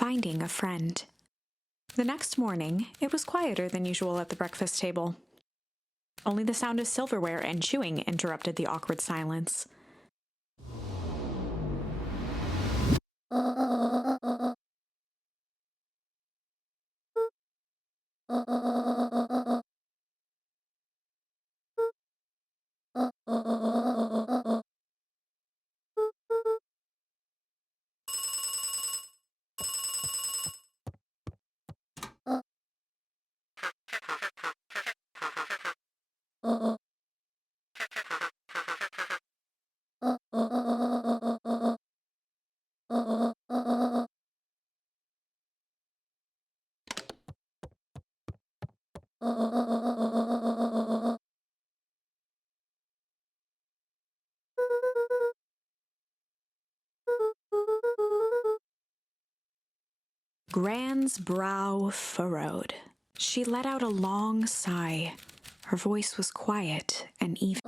finding a friend. The next morning, it was quieter than usual at the breakfast table. Only the sound of silverware and chewing interrupted the awkward silence. Gran's brow furrowed. She let out a long sigh. Her voice was quiet and even.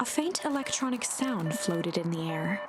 A faint electronic sound floated in the air.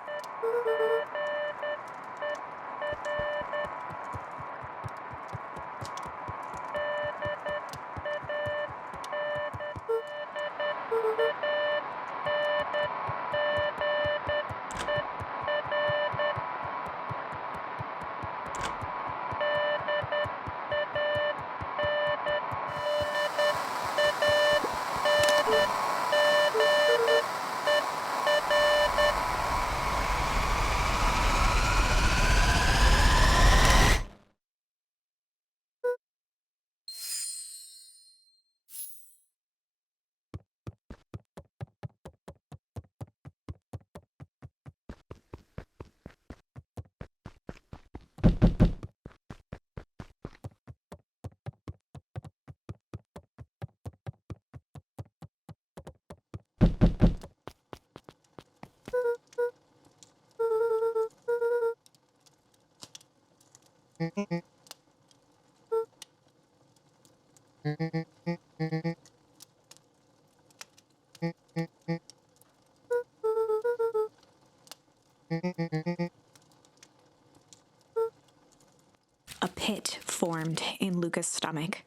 A pit formed in Luka's stomach.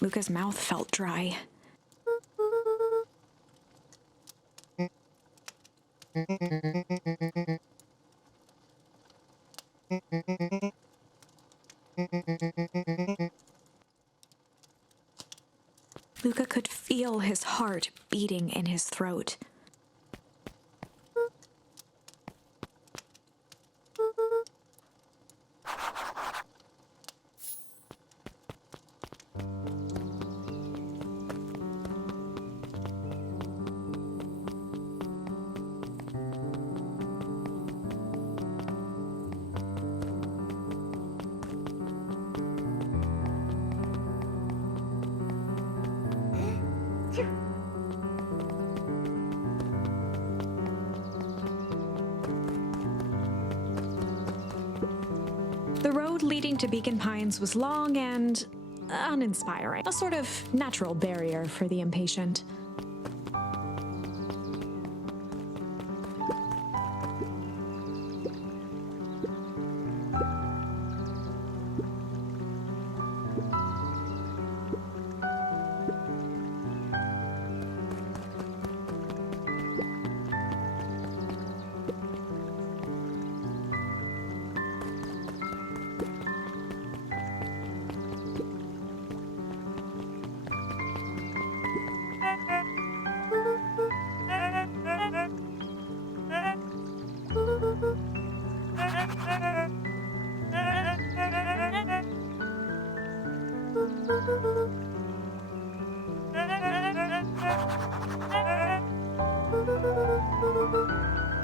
Luka's mouth felt dry. Luka could feel his heart beating in his throat. The road leading to Beacon Pines was long and uninspiring, a sort of natural barrier for the impatient.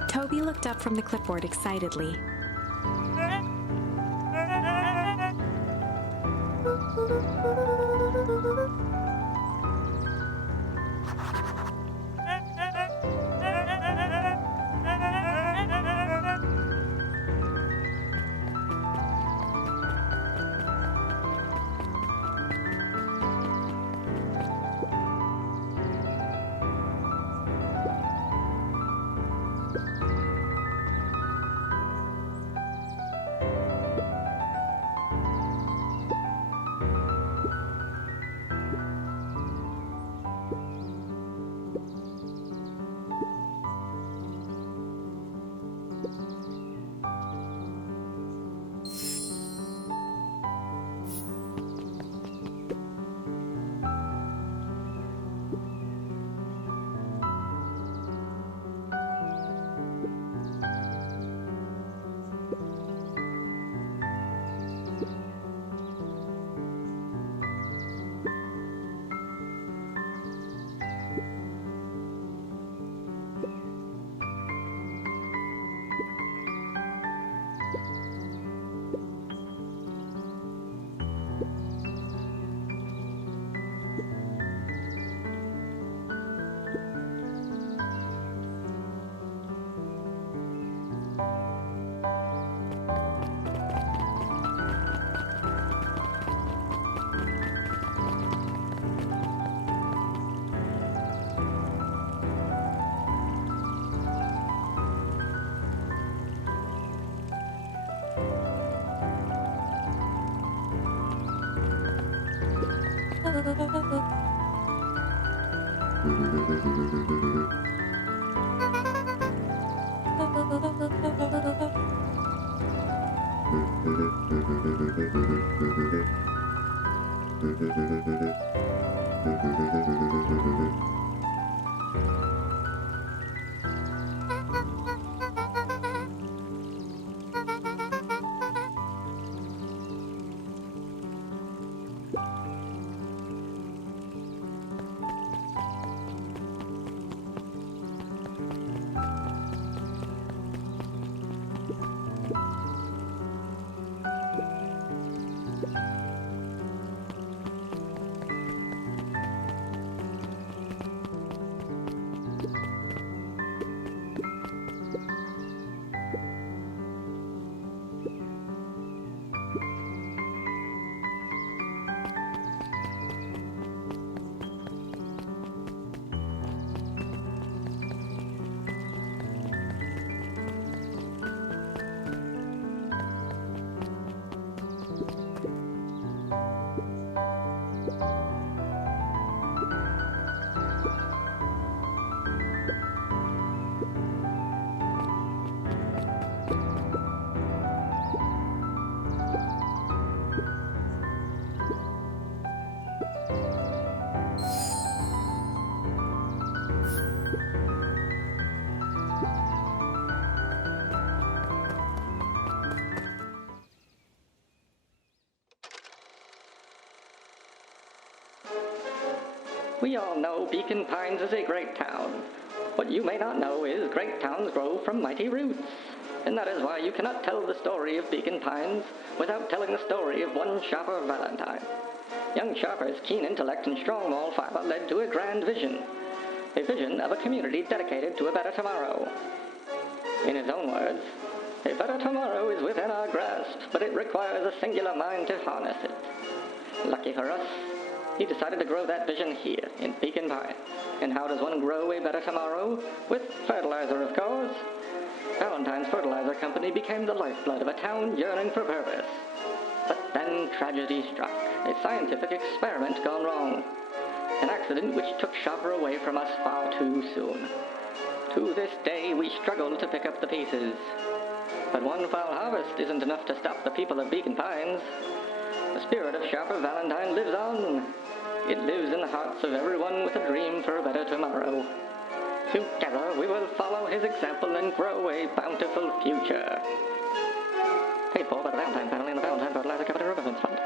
Toby looked up from the clipboard excitedly. We all know Beacon Pines is a great town. What you may not know is great towns grow from mighty roots. And that is why you cannot tell the story of Beacon Pines without telling the story of one shopper Valentine. Young Sharper's keen intellect and strong moral fiber led to a grand vision. A vision of a community dedicated to a better tomorrow. In his own words, a better tomorrow is within our grasp, but it requires a singular mind to harness it. Lucky for us, he decided to grow that vision here, in Beacon Pine. And how does one grow a better tomorrow? With fertilizer, of course. Valentine's Fertilizer Company became the lifeblood of a town yearning for purpose. But then tragedy struck, a scientific experiment gone wrong. An accident which took Sharper away from us far too soon. To this day, we struggle to pick up the pieces. But one foul harvest isn't enough to stop the people of Beacon Pines. The spirit of Sharper Valentine lives on. It lives in the hearts of everyone with a dream for a better tomorrow. Together, we will follow his example and grow a bountiful future. Paid for by the Valentine family and the Valentine Fertilizer Company Reverence Fund.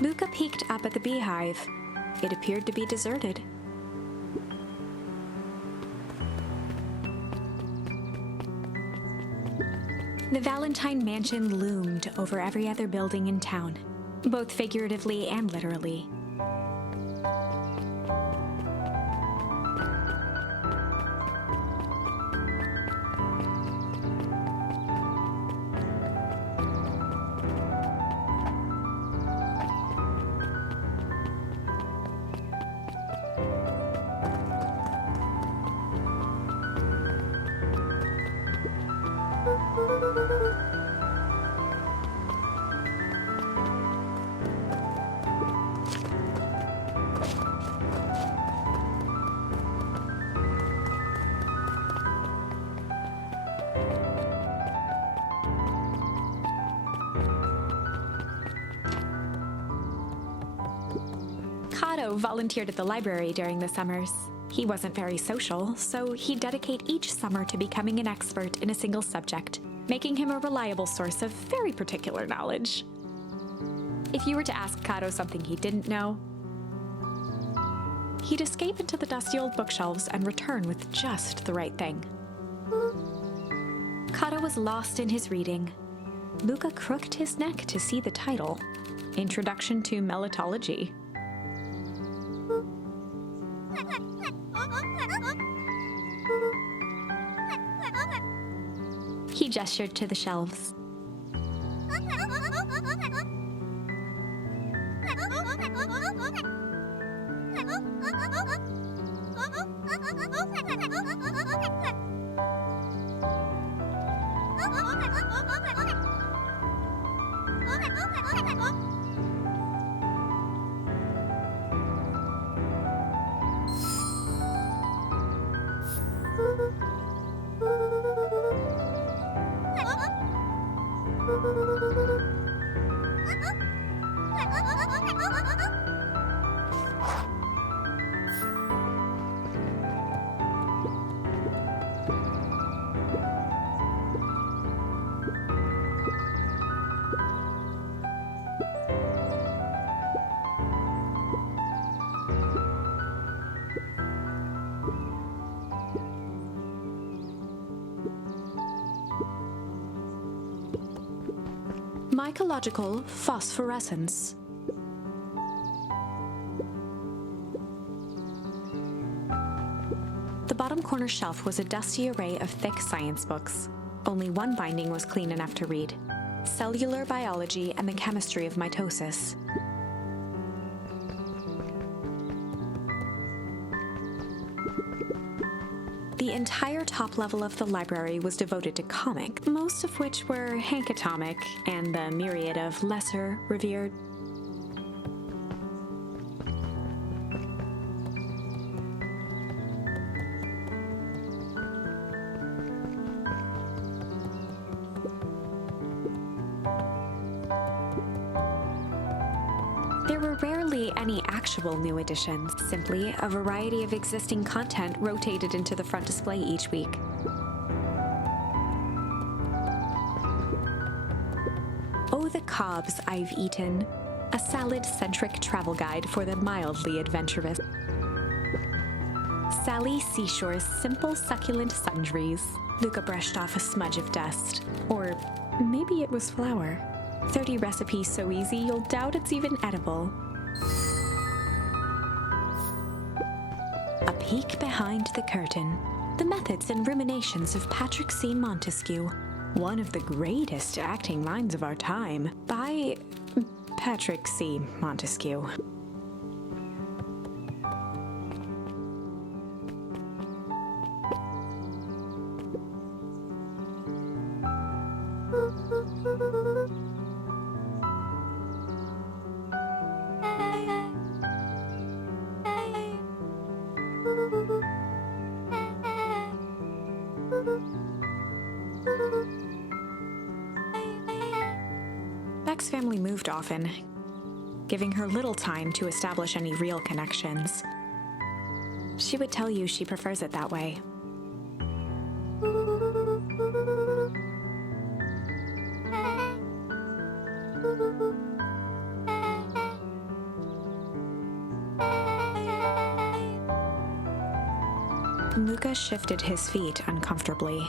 Luka peeked up at the beehive. It appeared to be deserted. The Valentine Mansion loomed over every other building in town, both figuratively and literally. Kato volunteered at the library during the summers. He wasn't very social, so he'd dedicate each summer to becoming an expert in a single subject, making him a reliable source of very particular knowledge. If you were to ask Kato something he didn't know, he'd escape into the dusty old bookshelves and return with just the right thing. Kato was lost in his reading. Luka crooked his neck to see the title, Introduction to Melitology. He gestured to the shelves. Mycological phosphorescence. The bottom corner corner shelf was a dusty array of thick science books. Only one binding was clean enough to read: Cellular Biology and the Chemistry of Mitosis. The entire top level of the library was devoted to comics, most of which were Hank Atomic and the myriad of lesser revered. There were rarely any actual new editions, simply a variety of existing content rotated into the front display each week. Oh, the Cobs I've Eaten, a salad-centric travel guide for the mildly adventurous. Sally Seashore's Simple Succulent Sundries. Luka brushed off a smudge of dust. Or maybe it was flour. 30 recipes so easy you'll doubt it's even edible. A peek behind the curtain. The Methods and Ruminations of Patrick C. Montesquieu. One of the greatest acting minds of our time, by Patrick C. Montesquieu. Beck's family moved often, giving her little time to establish any real connections. She would tell you she prefers it that way. Luka shifted his feet uncomfortably.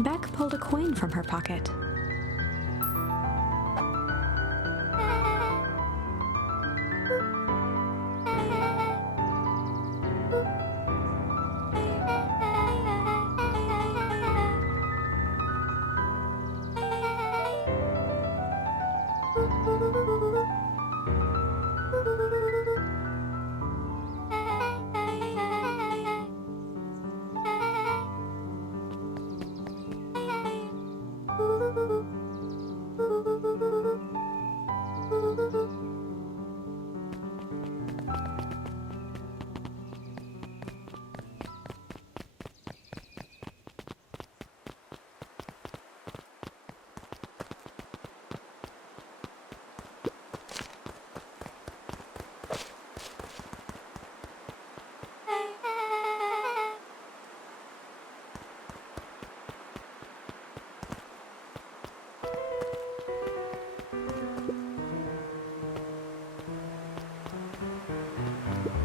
Beck pulled a coin from her pocket.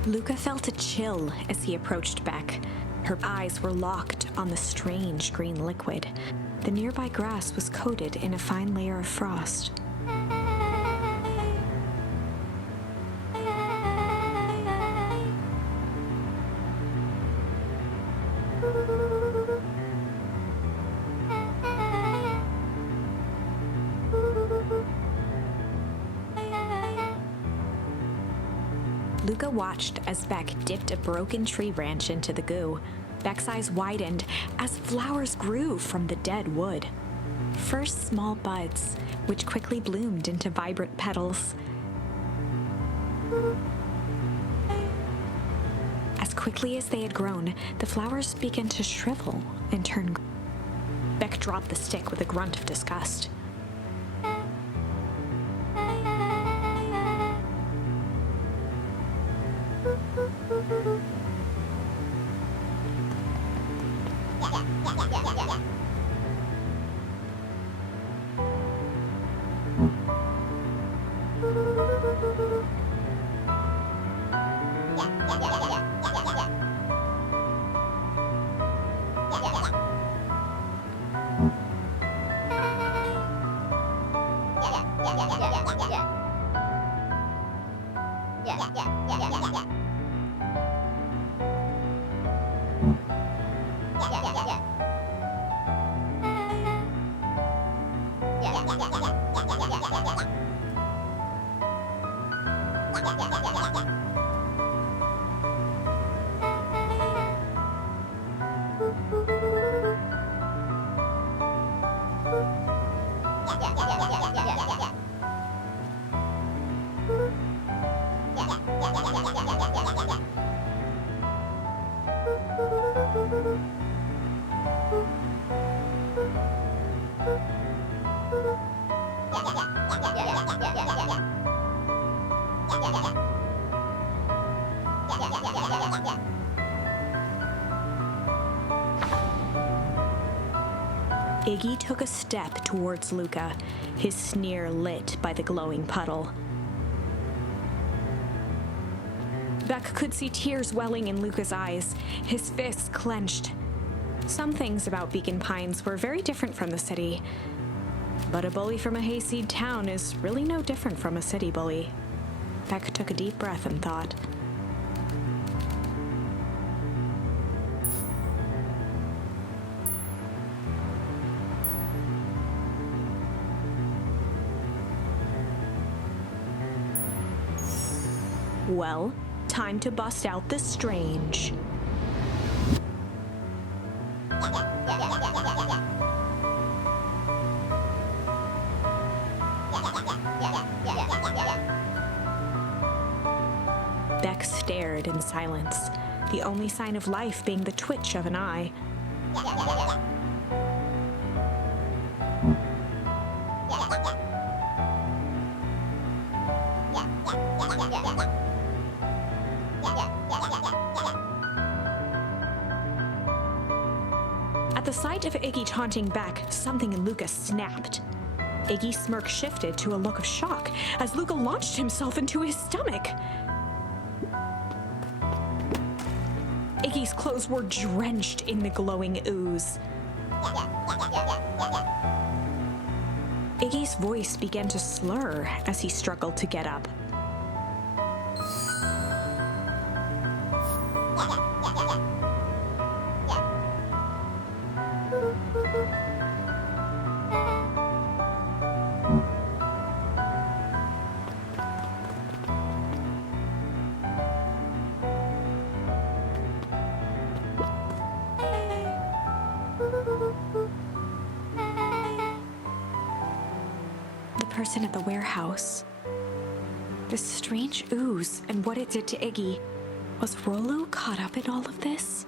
Luka felt a chill as he approached Beck. Her eyes were locked on the strange green liquid. The nearby grass was coated in a fine layer of frost. Luka watched as Beck dipped a broken tree branch into the goo. Beck's eyes widened as flowers grew from the dead wood. First small buds, which quickly bloomed into vibrant petals. As quickly as they had grown, the flowers began to shrivel and turn green. Beck dropped the stick with a grunt of disgust. Iggy took a step towards Luka, his sneer lit by the glowing puddle. Beck could see tears welling in Luka's eyes, his fists clenched. Some things about Beacon Pines were very different from the city, but a bully from a hayseed town is really no different from a city bully. Beck took a deep breath and thought. Well, time to bust out the strange. Beck stared in silence, the only sign of life being the twitch of an eye. At the sight of Iggy taunting Beck, something in Luka snapped. Iggy's smirk shifted to a look of shock as Luka launched himself into his stomach. Iggy's clothes were drenched in the glowing ooze. Iggy's voice began to slur as he struggled to get up. Person at the warehouse. This strange ooze and what it did to Iggy. Was Rollo caught up in all of this?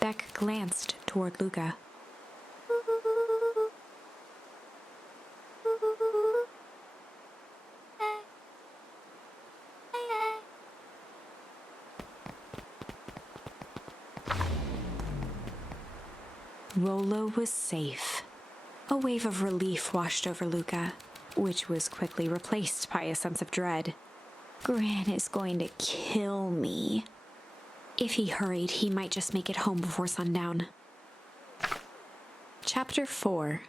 Beck glanced toward Luka. Rollo was safe. A wave of relief washed over Luka, which was quickly replaced by a sense of dread. Gran is going to kill me. If he hurried, he might just make it home before sundown. Chapter 4.